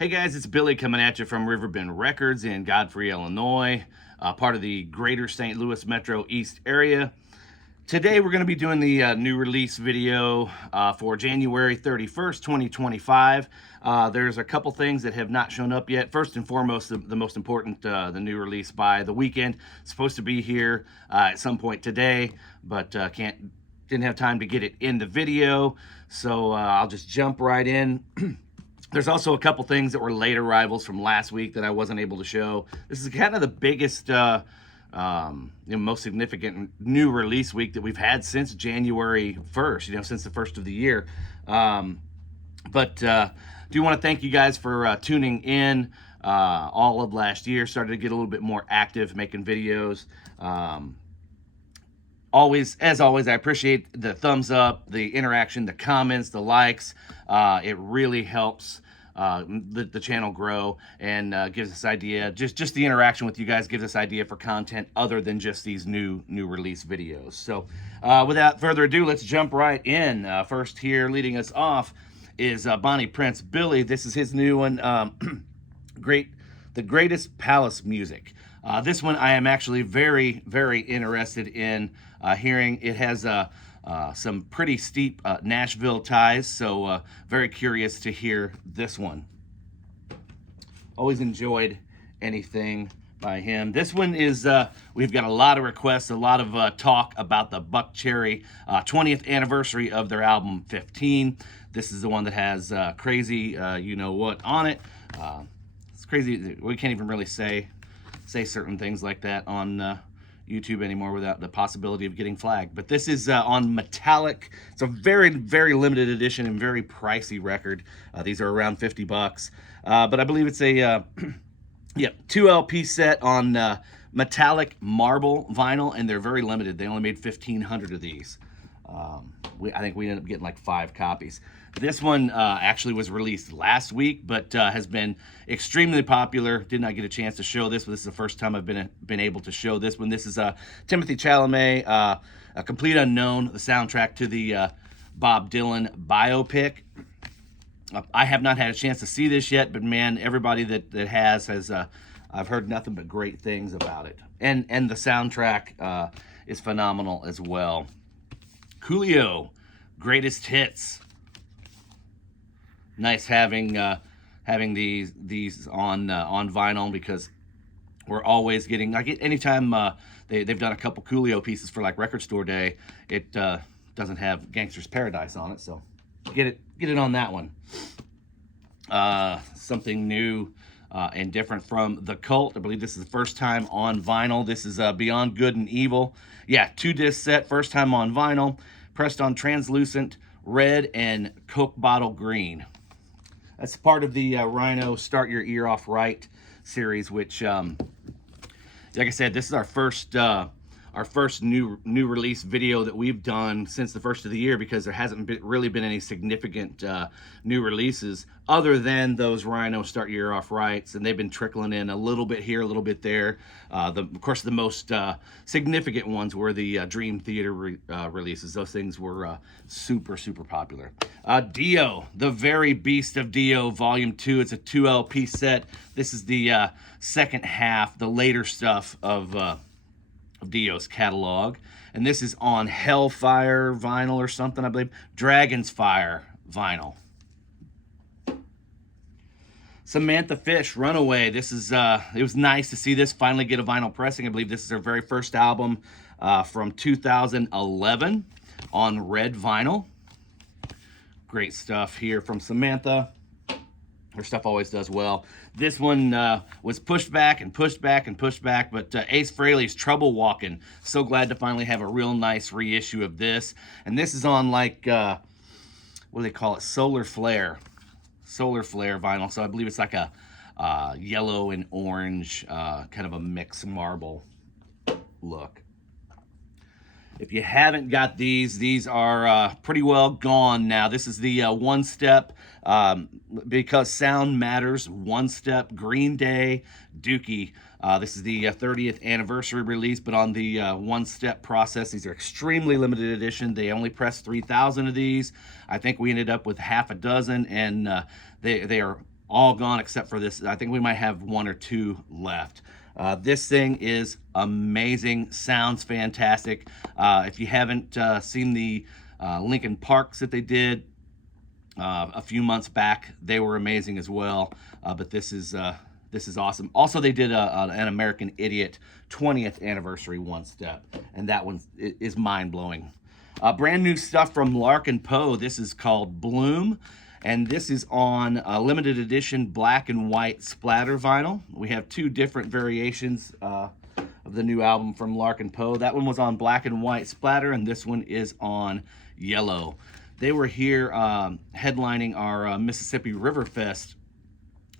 Hey guys, it's Billy coming at you from RiverBend Records in Godfrey, Illinois, part of the greater St. Louis Metro East area. Today we're going to be doing the new release video for January 31st, 2025. There's a couple things that have not shown up yet. First and foremost, the most important, the new release by the weekend. It's supposed to be here at some point today, but didn't have time to get it in the video, so I'll just jump right in. There's also a couple things that were late arrivals from last week that I wasn't able to show. This is kind of the biggest, most significant new release week that we've had since January 1st, since the first of the year. But do want to thank you guys for tuning in all of last year. Started to get a little bit more active making videos. As always, I appreciate the thumbs up, the interaction, the comments, the likes. It really helps the channel grow and gives us idea. Just the interaction with you guys gives us idea for content other than just these new release videos. So without further ado, let's jump right in. First here, leading us off, is Bonnie Prince Billy. This is his new one, The Greatest Palace Music. This one I am actually very, very interested in hearing. It has some pretty steep Nashville ties, so very curious to hear this one. Always enjoyed anything by him. This one is, we've got a lot of requests, a lot of talk about the Buck Cherry 20th anniversary of their album 15. This is the one that has Crazy You Know What on it. It's crazy, we can't even really say certain things like that on YouTube anymore without the possibility of getting flagged. But this is on metallic. It's a very, very limited edition and very pricey record. These are around 50 bucks. But I believe it's a 2 LP set on metallic marble vinyl, and they're very limited. They only made 1,500 of these. I think we ended up getting like 5 copies. This one actually was released last week, but has been extremely popular. Did not get a chance to show this, but this is the first time I've been able to show this one. This is Timothy Chalamet, A Complete Unknown, the soundtrack to the Bob Dylan biopic. I have not had a chance to see this yet, but man, everybody that has I've heard nothing but great things about it. And the soundtrack is phenomenal as well. Coolio, Greatest Hits. Nice having these on vinyl, because we're always getting, anytime they've done a couple Coolio pieces for like Record Store Day, it doesn't have Gangster's Paradise on it, so get it on that one. Something new and different from The Cult. I believe this is the first time on vinyl. This is Beyond Good and Evil. Yeah, 2-disc set, first time on vinyl, pressed on translucent red and Coke bottle green. That's part of the Rhino Start Your Ear Off Right series, which, like I said, this is our first new release video that we've done since the first of the year, because there hasn't really been any significant new releases other than those Rhino Start Your Ear Off Rights, and they've been trickling in a little bit here, a little bit there. Of course, the most significant ones were the Dream Theater releases. Those things were super, super popular. Dio, The Very Beast of Dio, Volume 2. It's a 2 LP set. This is the second half, the later stuff of Dio's catalog, and this is on Hellfire vinyl or something, I believe. Dragon's Fire vinyl. Samantha Fish, Runaway. This is it was nice to see this finally get a vinyl pressing. I believe this is her very first album from 2011 on red vinyl. Great stuff here from Samantha. Her stuff always does well. This one was pushed back and pushed back and pushed back, but Ace Frehley's Trouble Walkin'. So glad to finally have a real nice reissue of this. And this is on like, what do they call it? Solar Flare vinyl. So I believe it's like a yellow and orange, kind of a mixed marble look. If you haven't got these are pretty well gone now. This is the One Step, Because Sound Matters, One Step, Green Day, Dookie. This is the 30th anniversary release, but on the One Step process. These are extremely limited edition. They only pressed 3,000 of these. I think we ended up with half a dozen, and they are all gone except for this. I think we might have one or two left. This thing is amazing, sounds fantastic. If you haven't seen the Lincoln Parks that they did a few months back, they were amazing as well. But this is awesome. Also, they did an American Idiot 20th anniversary one step, and that one is mind-blowing. Brand new stuff from Lark and Poe. This is called Bloom, and this is on limited edition black and white splatter vinyl. We have two different variations of the new album from Lark and Poe. That one was on black and white splatter, and this one is on yellow. They were here headlining our Mississippi River Fest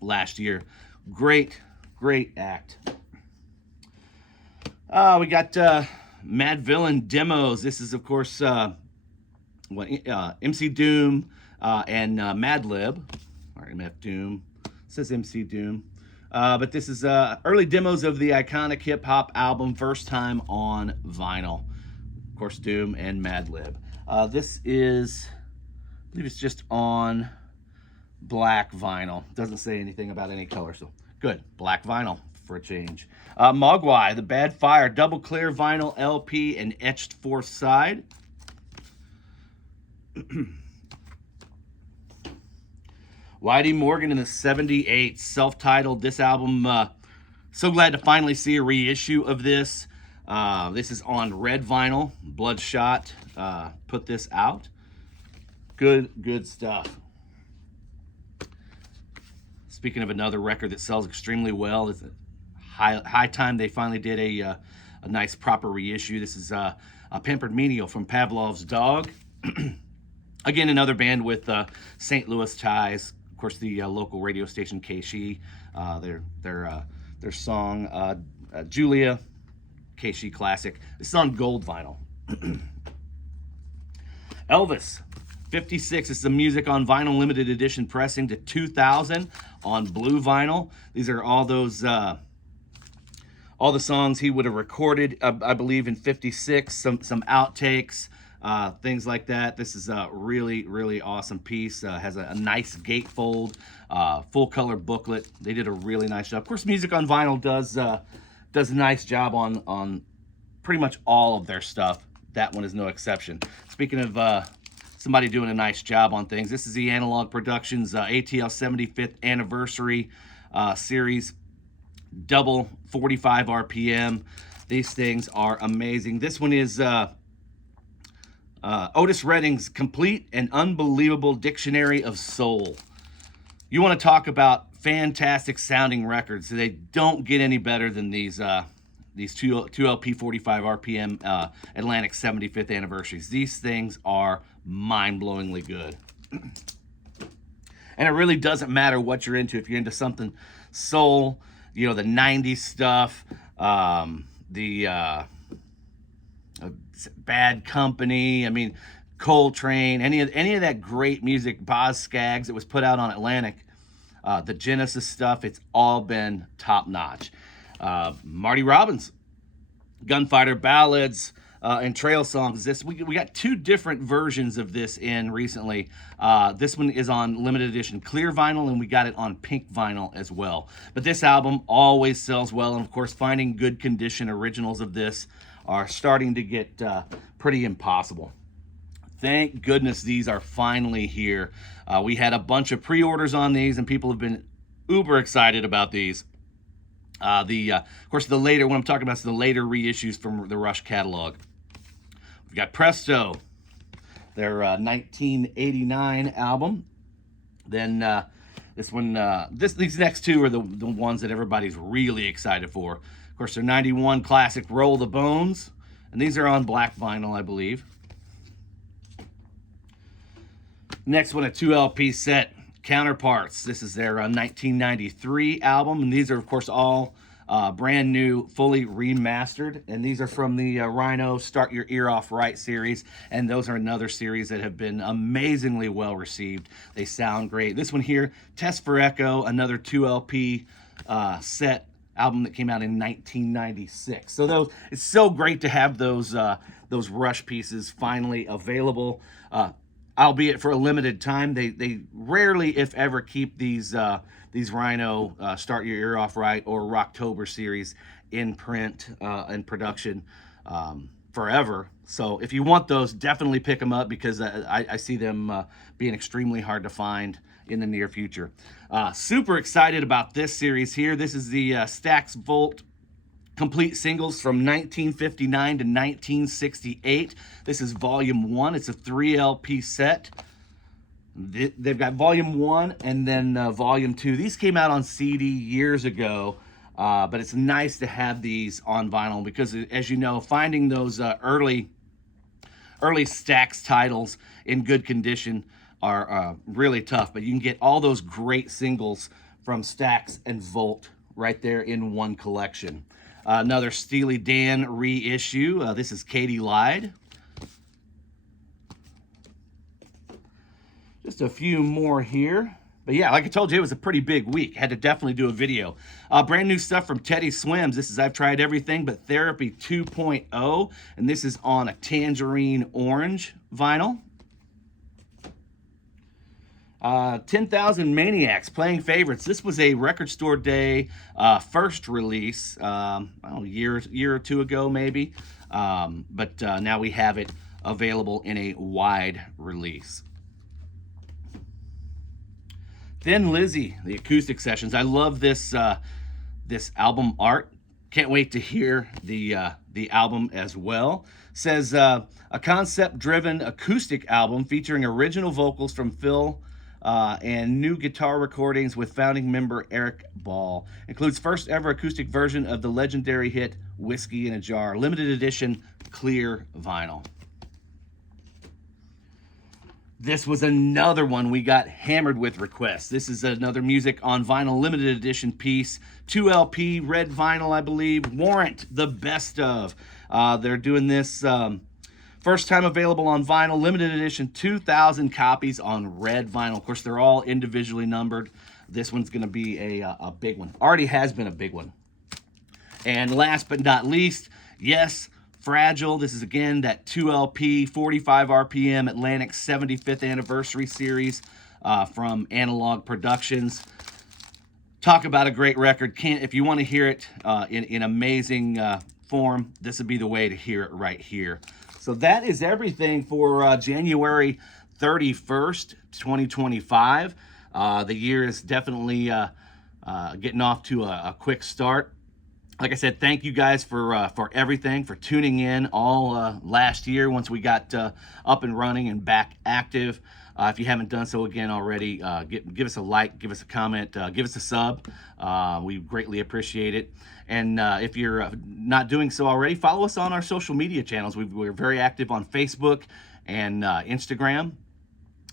last year. Great act. We got Mad Villain demos. This is, of course, MC Doom and Madlib. All right, MF Doom. It says MC Doom. But this is early demos of the iconic hip-hop album, first time on vinyl. Of course, Doom and Madlib. This is, I believe it's just on black vinyl. Doesn't say anything about any color, so good. Black vinyl for a change. Mogwai, The Bad Fire, double clear vinyl LP and etched fourth side. Whitey Morgan in the 78, self-titled. This album, so glad to finally see a reissue of this. This is on red vinyl. Bloodshot put this out. Good stuff. Speaking of another record that sells extremely well, it's high time they finally did a nice proper reissue. This is a Pampered Menial from Pavlov's Dog. Again, another band with St. Louis ties. Of course, the local radio station KSHE, their song Julia, KSHE classic. This is on gold vinyl. Elvis, 56. It's the music on vinyl limited edition pressing to 2000 on blue vinyl. These are all those all the songs he would have recorded, I believe, in 56. Some outtakes, things like that. This is a really awesome piece. Has a nice gatefold, full color booklet. They did a really nice job. Of course, music on vinyl does a nice job on pretty much all of their stuff. That one is no exception. Speaking of somebody doing a nice job on things, this is the Analog Productions ATL 75th anniversary series, double 45 RPM. These things are amazing. This one is Otis Redding's Complete and Unbelievable Dictionary of Soul. You want to talk about fantastic sounding records. They don't get any better than these two LP 45 RPM Atlantic 75th anniversaries. These things are mind-blowingly good. And it really doesn't matter what you're into. If you're into something soul, you know, the 90s stuff, Bad Company, I mean, Coltrane, any of that great music, Boz Scaggs that was put out on Atlantic, the Genesis stuff, it's all been top-notch. Marty Robbins, Gunfighter Ballads, and Trail Songs. We got two different versions of this in recently. This one is on limited edition clear vinyl, and we got it on pink vinyl as well. But this album always sells well, and of course, finding good condition originals of this are starting to get pretty impossible. Thank goodness these are finally here. We had a bunch of pre-orders on these, and people have been uber excited about these. Of course, the later, what I'm talking about is the later reissues from the Rush catalog. We've got Presto, their 1989 album. Then this one, these next two are the ones that everybody's really excited for. Of course, their 91 classic Roll the Bones, and these are on black vinyl, I believe. Next one, a 2 LP set, Counterparts. This is their 1993 album, and these are, of course, all brand new, fully remastered, and these are from the Rhino Start Your Ear Off Right series, and those are another series that have been amazingly well received. They sound great. This one here, Test for Echo, another 2 LP set album that came out in 1996. So it's so great to have those Rush pieces finally available. Albeit for a limited time. They rarely, if ever, keep these these Rhino Start Your Ear Off Right or Rocktober series in print and production forever. So if you want those, definitely pick them up, because I see them being extremely hard to find in the near future. Super excited about this series here. This is the Stax Volt complete singles from 1959 to 1968. This is volume 1. It's a 3 LP set. They've got volume 1 and then volume 2. These came out on CD years ago, but it's nice to have these on vinyl, because as you know, finding those early Stax titles in good condition are really tough. But you can get all those great singles from Stax and Volt right there in one collection. Another Steely Dan reissue. This is Katie Lied. Just a few more here. But yeah, like I told you, it was a pretty big week. Had to definitely do a video. Brand new stuff from Teddy Swims. This is I've Tried Everything But Therapy 2.0. And this is on a tangerine orange vinyl. 10,000 Maniacs, Playing Favorites. This was a Record Store Day first release, I don't know, year or two ago maybe. But now we have it available in a wide release. Thin Lizzy, the acoustic sessions. I love this this album art. Can't wait to hear the album as well. Says a concept-driven acoustic album featuring original vocals from Phil and new guitar recordings with founding member Eric Ball. Includes first ever acoustic version of the legendary hit Whiskey in a Jar. Limited edition clear vinyl. This was another one we got hammered with requests. This is another music on vinyl limited edition piece. 2 LP, red vinyl, I believe. Warrant, the best of. They're doing this first time available on vinyl, limited edition, 2,000 copies on red vinyl. Of course, they're all individually numbered. This one's going to be a big one. Already has been a big one. And last but not least, yes, Fragile. This is again that 2 LP, 45 RPM Atlantic 75th anniversary series from Analog Productions. Talk about a great record. If you want to hear it in amazing form, this would be the way to hear it right here. So that is everything for January 31st, 2025. The year is definitely getting off to a quick start. Like I said, thank you guys for everything, for tuning in all last year once we got up and running and back active. If you haven't done so again already, give us a like, give us a comment, give us a sub. We greatly appreciate it. And if you're not doing so already, follow us on our social media channels. We're very active on Facebook and Instagram,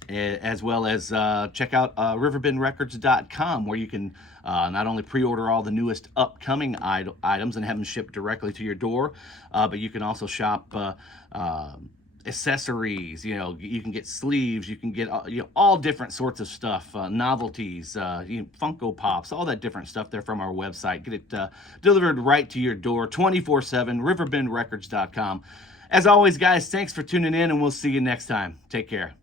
as well as check out RiverBendRecords.com, where you can not only pre-order all the newest upcoming items and have them shipped directly to your door, but you can also shop accessories. You know, you can get sleeves, you can get all different sorts of stuff, novelties, Funko Pops, all that different stuff there from our website. Get it delivered right to your door 24/7, RiverBendRecords.com. As always, guys, thanks for tuning in, and we'll see you next time. Take care.